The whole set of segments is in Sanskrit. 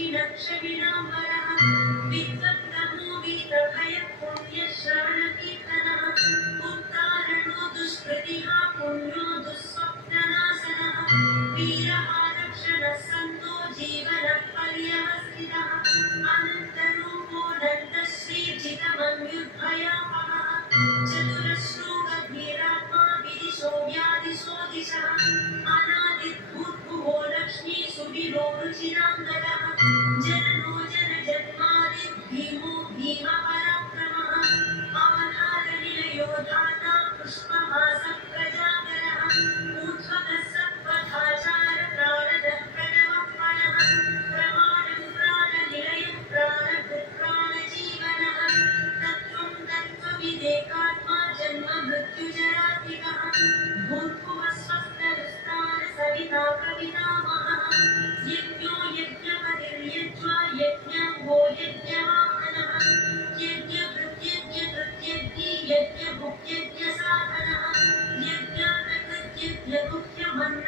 दक्षिणक्षविणाम्बरः विद्वत्तमो वीतभयपुण्यश्रवणकीर्तनः उत्तारणो दुष्कृतिः पुण्यो दुःस्वप्ननाशनः वीरः रक्षणः सन्तो जीवनः पर्यवस्थितः अनन्तरूपो दन्तश्रीजितमन्युद्भयापहः चतुरश्रोगभीरात्मा विदिशो व्यादिशो दिशः अनादिर्भूर्भुवो लक्ष्मी सुवीरो रुचिराङ्गदः जननो जनजन्मादिर्भीमो भीमपराक्रमः अवधारणनिलयो धाता पुष्पहासः प्रजाकरः ऊर्ध्वगः सत्त्वधाचार प्राणदः प्रणवः प्रमाणं प्राणनिलयं प्राणभृत् प्राणजीवनः तत्त्वं तत्त्वविदेकात्मा जन्म मृत्युजरात्मिकः भूर्भुवः स्वस्तरुस्तान सविता प्रपितामहः यज्ञो यज्ञपतिर्यज्वा यज्ञो यज्ञवाहनः यज्ञभृत्यज्ञकृत्यज्ञी यज्ञभुक्यज्ञसाधनः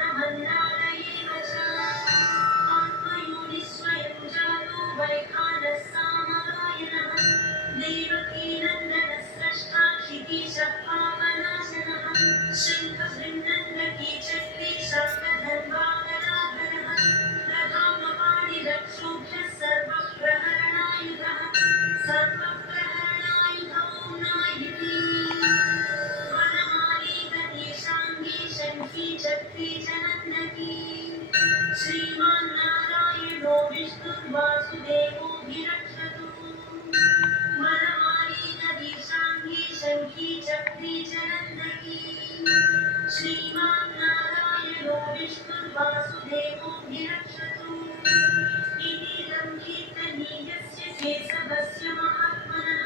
यज्ञाकृत्यज्ञगुह्यमन्नमन्नादयेव च आत्मयोनिस्वयं जातो वैखानः सामगायनः देवकीनन्दनः स्रष्टा क्षितीशः पापनाशनः शङ्खभृङ्गण्डकी चक्री शस्त्रधर्वागदाधरः प्रधामपाणिरक्षोभ्यः सर्वः प्रहरणायुधः सर्वप्रहरणायुध ॐ नायिकी वनमाली गणेशाङ्गी शङ्खी चक्री च नन्दकी श्रीमान् नारायणो विष्णुर्वासुदेवोऽभिरक्षतु वनमाली गणेशाङ्गी शङ्खी चक्री च नन्दकी श्रीमान् नारायणो विष्णुर्वासुदेवोऽभिरक्षतु इतीदं कीर्तनीयस्य केशवस्य महात्मनः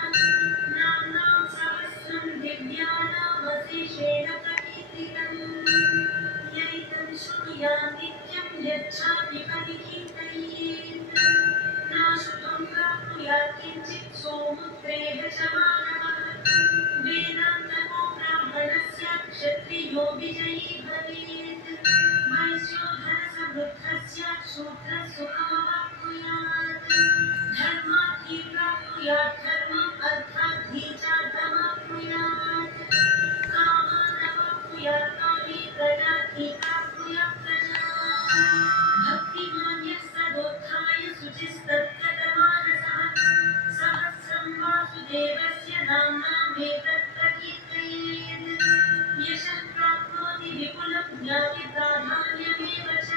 नाम्नां सहस्रं दिव्यानामशेषेण प्रकीर्तितम् यैतं शृणुयात् नित्यं यच्छाति परिकीर्तयेत् नाशुभं प्राप्नुयात् किञ्चित् सोमुद्रेह च मानवः वेदान्तको ब्राह्मणस्य क्षत्रियो विजयी भवेत् वैश्यो धनसमृद्धस्य शूद्रः सुखमवाप्नुयात् धर्मार्थी प्राप्नुयात् धर्मम् अर्थार्थी चार्थमाप्नुयात् कामानवाप्नुयात् कामी प्रजार्थी प्राप्नुयात् प्रजाम् भक्तिमान् यः सदोत्थाय शुचिस्तत्गतमानसः सहस्रं वासुदेवस्य नाम्नामेतत् प्रकीर्तयेत् यशः प्राप्नोति विपुलं ज्ञातिप्राधान्यमेव च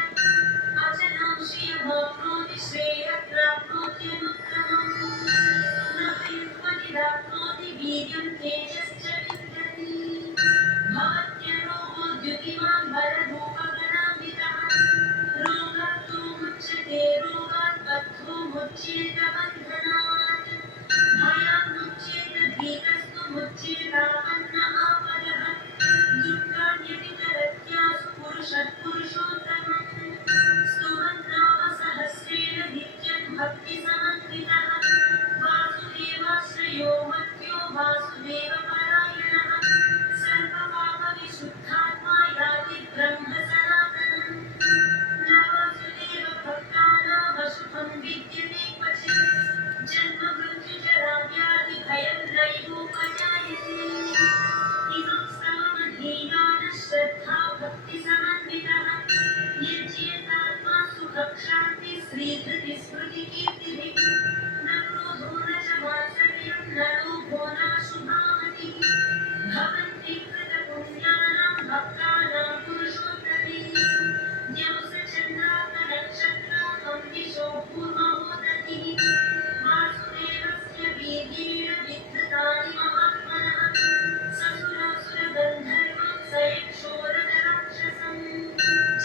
अचलां श्रियमाप्नोति श्रेयः प्राप्नोत्यनुत्तमम् न भयत्वनिराप्नोति वीर्यं तेजश्च विन्दति भवत्यरोगो द्युतिमान् बलरूपगणान्वितः रोगात्तुमुच्यते रोगात् बद्धोमुच्येत बन्धनात् भयान्मुच्येत भीतस्तु मुच्येतापन्न आपदः दुर्गाण्यतितरत्यासु पुरुषः पुरुषोत्तमः स्तुवन्नामसहस्रेण नित्यं भक्तिसमन्वितः वासुदेवाश्रयो मर्त्यो वासुदेवपरायणः सर्वपापविशुद्धात्मा याति ब्रह्म सनातनम् न वासुदेवभक्तानामशुभं विद्यते क्वचित् जन्म मृत्युजराव्याधिभयं नैवोपजायते इमं स्तवमधीयानः श्रद्धा भक्तिसमन्वितः यज्ञेतात्मा सुखक्षान्ति श्रीधृतिस्मृतिकीर्तिभिः न क्रोधो न च मात्सर्यं न लोभो नाशुभामतिः भवन्ति कृतपुण्यानां भक्तानां पुरुषोत्तमैः द्यौसचन्द्रार्कनक्षत्राहं दिशो भूर्महोदधिः वासुदेवस्य वीर्येण विधृतानि महात्मनः ससुरासुरगन्धर्वं सयक्षोरगराक्षसम्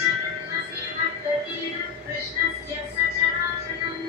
जगन्मसेवकतीरः कृष्णस्य सचराचरम्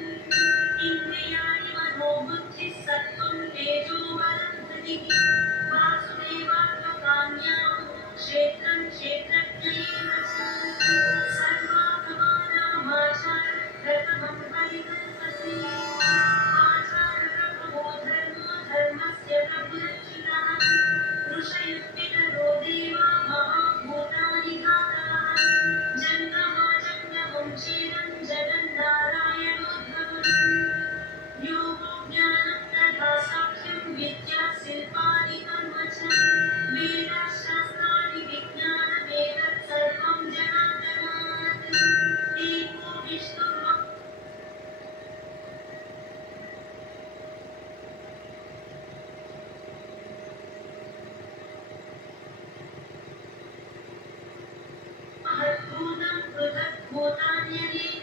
भूतान्यनेकानि